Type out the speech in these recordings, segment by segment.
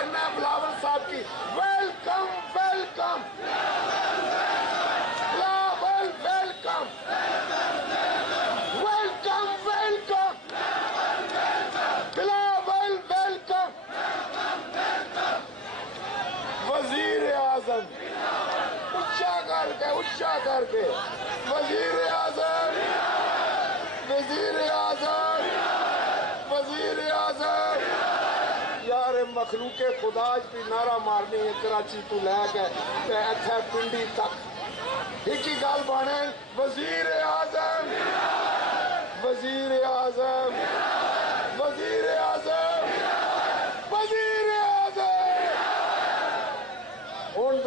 کرنا ہے بلاول صاحب کی. Welcome welcome Bilawal, welcome welcome welcome Bilawal, welcome. وزیر اعظم اچھا کر کے وزیر اعظم، وزیر اعظم، وزیر اعظم. یار مخلوق خدا بھی نعرہ مارنی ہے کراچی تو لے کے اتھے پنڈی تک ایک ہی گل بنے. وزیر اعظم، وزیر اعظم، وزیر اعظم، وزیر اعظم. ہوں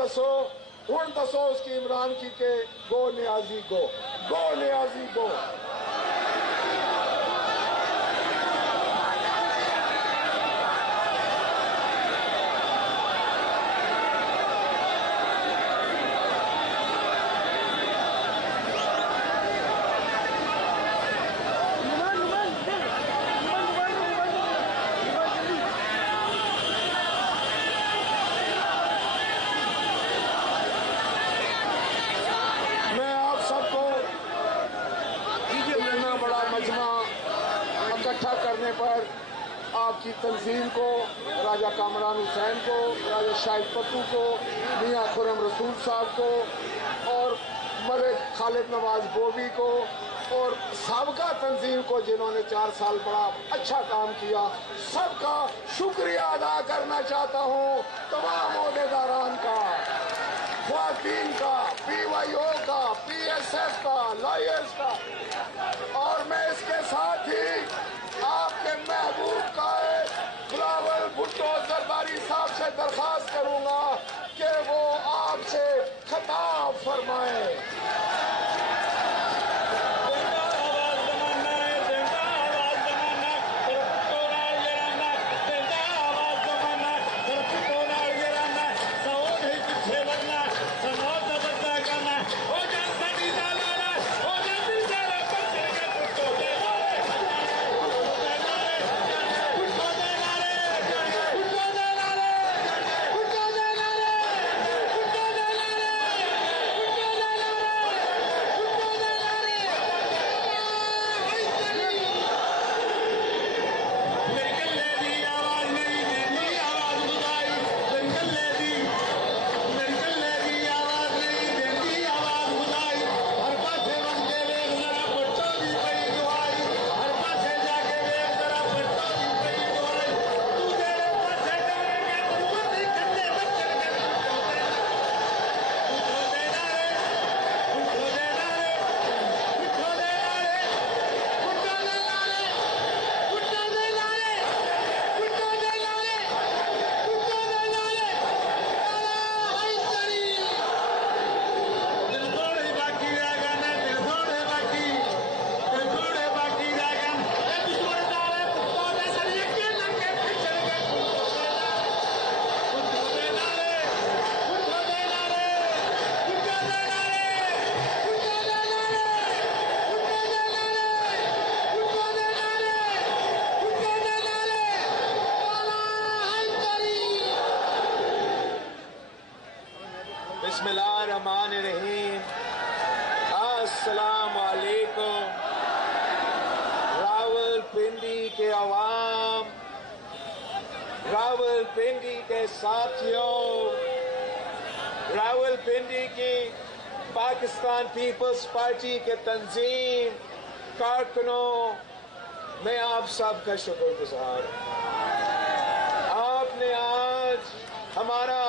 دسو اس کی عمران کی کہ گو نیازی گو، گو نیازی گو. اکٹھا کرنے پر آپ کی تنظیم کو، راجہ کامران حسین کو، راجہ شاہد پتو کو، میاں خرم رسول صاحب کو اور ملک خالد نواز بوبی کو اور سابقہ تنظیم کو جنہوں نے 4 سال بڑا اچھا کام کیا، سب کا شکریہ ادا کرنا چاہتا ہوں. تمام عہدیداران کا، خواتین کا، پی وائی او کا، پی ایس ایف کا، لائرز کا. اور میں اس کے ساتھ ہی آپ کے محبوب قائد بلاول بھٹو زرداری صاحب سے درخواست کروں گا کہ وہ آپ سے خطاب فرمائیں. بسم اللہ الرحمن الرحیم. السلام علیکم. راول پنڈی کے عوام، راول پنڈی کے ساتھیوں، راول پنڈی کی پاکستان پیپلز پارٹی کے تنظیم کارکنوں، میں آپ سب کا شکر گزار ہوں. آپ نے آج ہمارا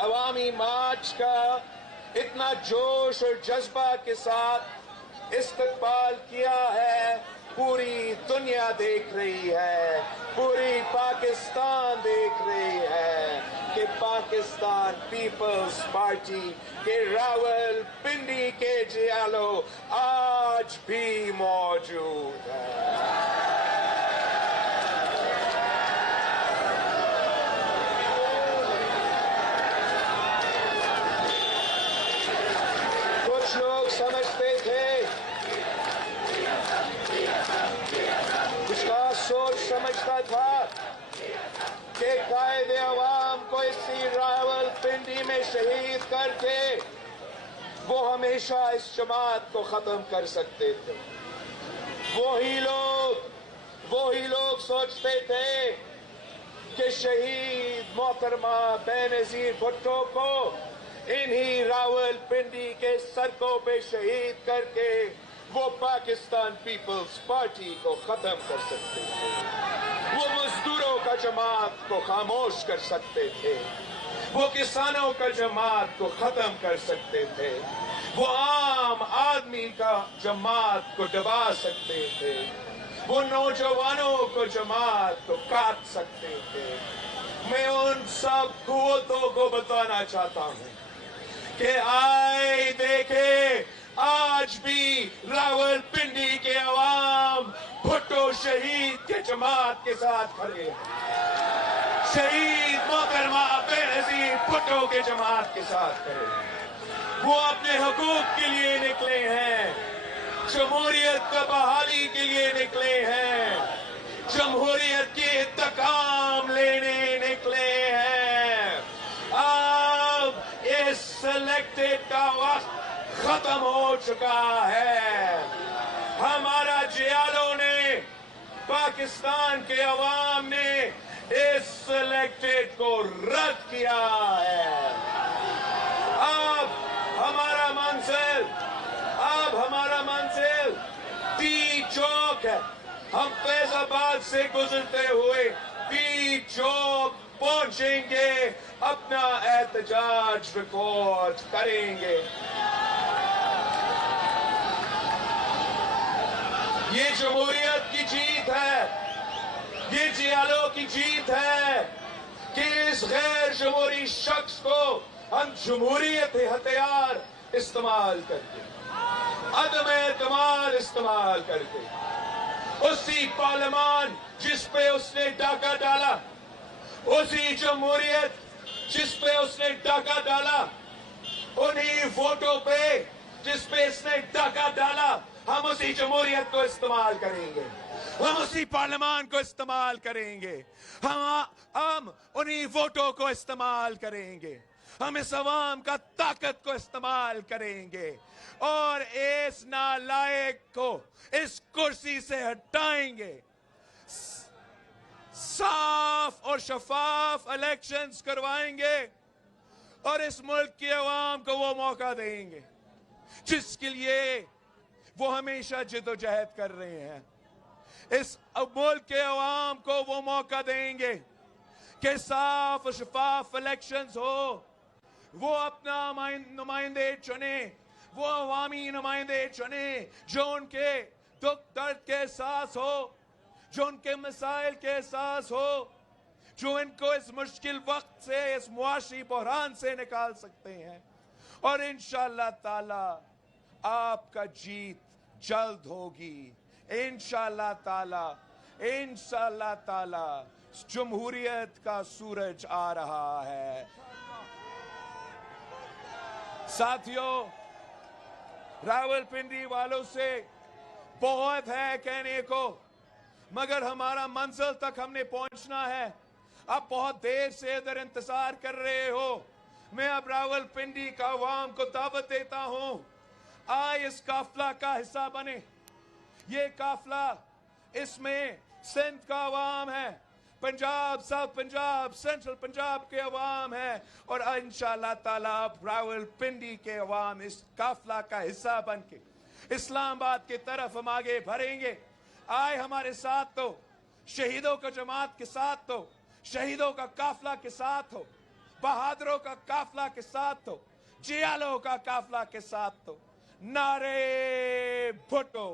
عوامی مارچ کا اتنا جوش اور جذبہ کے ساتھ استقبال کیا ہے. پوری دنیا دیکھ رہی ہے، پوری پاکستان دیکھ رہی ہے کہ پاکستان پیپلز پارٹی کے راول پنڈی کے جیالو آج بھی موجود ہے. سمجھتے تھے، کچھ کا سوچ سمجھتا تھا کہ قائد عوام کو اسی راولپنڈی میں شہید کر کے وہ ہمیشہ اس جماعت کو ختم کر سکتے تھے. وہی لوگ سوچتے تھے کہ شہید محترمہ بینظیر بھٹو کو انہی راولپنڈی کے سڑکوں پہ شہید کر کے وہ پاکستان پیپلز پارٹی کو ختم کر سکتے تھے. وہ مزدوروں کا جماعت کو خاموش کر سکتے تھے. وہ کسانوں کا جماعت کو ختم کر سکتے تھے. وہ عام آدمی کا جماعت کو دبا سکتے تھے. وہ نوجوانوں کو جماعت کو کاٹ سکتے تھے. میں ان سب قوتوں کو بتانا چاہتا ہوں کہ آئے دیکھے آج بھی راولپنڈی کے عوام بھٹو شہید کے جماعت کے ساتھ کھڑے ہیں. شہید محترمہ بینظیر بھٹو کے جماعت کے ساتھ کھڑے ہیں. وہ اپنے حقوق کے لیے نکلے ہیں. جمہوریت کا بحالی کے لیے نکلے ہیں. جمہوریت کے انتقام لینے نکلے ہیں. اب اس سلیکٹڈ کا وقت ختم ہو چکا ہے. ہمارا جیالوں نے پاکستان کے عوام نے اس سلیکٹڈ کو رد کیا ہے. اب ہمارا منزل ٹی چوک ہے. ہم فیض آباد سے گزرتے ہوئے ٹی چوک پہنچیں گے, اپنا احتجاج ریکارڈ کریں گے. یہ جمہوریت کی جیت ہے. یہ جیالوں کی جیت ہے کہ اس غیر جمہوری شخص کو ہم جمہوریت ہتھیار استعمال کرتے, عدم اعتماد استعمال کرتے. اسی پارلیمان جس پہ اس نے ڈاکہ ڈالا, اسی جمہوریت جس پہ اس نے ڈاکہ ڈالا, انہی ووٹوں پہ جس پہ اس نے ڈاکہ ڈالا, ہم اسی جمہوریت کو استعمال کریں گے. ہم اسی پارلیمان کو استعمال کریں گے. ہم انہی ووٹوں کو استعمال کریں گے. ہم اس عوام کا طاقت کو استعمال کریں گے اور اس نالائق کو اس کرسی سے ہٹائیں گے. صاف اور شفاف الیکشنز کروائیں گے اور اس ملک کی عوام کو وہ موقع دیں گے جس کے لیے وہ ہمیشہ جدوجہد کر رہے ہیں. اس ملک کے عوام کو وہ موقع دیں گے کہ صاف اور شفاف الیکشنز ہو. وہ اپنا نمائندے چنے, وہ عوامی نمائندے چنے جو ان کے دکھ درد کے احساس ہو, جو ان کے مسائل کے احساس ہو, جو ان کو اس مشکل وقت سے, اس معاشی بحران سے نکال سکتے ہیں. اور انشاءاللہ تعالی آپ کا جیت جلد ہوگی. انشاءاللہ تعالی جمہوریت کا سورج آ رہا ہے. ساتھیوں, راولپنڈی والوں سے بہت ہے کہنے کو, مگر ہمارا منزل تک ہم نے پہنچنا ہے. آپ بہت دیر سے ادھر انتظار کر رہے ہو. میں اب راولپنڈی کا عوام کو دعوت دیتا ہوں, آئے اس قافلہ کا حصہ بنے. یہ قافلہ, اس میں سندھ کا عوام ہے, پنجاب, ساؤتھ پنجاب, سینٹرل پنجاب کے عوام ہے, اور انشاءاللہ تعالیٰ راولپنڈی کے عوام اس قافلہ کا حصہ بن کے اسلام آباد کی طرف ہم آگے بڑھیں گے. آئے ہمارے ساتھ تو, شہیدوں کا جماعت کے ساتھ تو, شہیدوں کا قافلہ کے ساتھ ہو, بہادروں کا قافلہ کے ساتھ ہو, جیالوں کا قافلہ کے ساتھ ہو. نعرے بھٹو.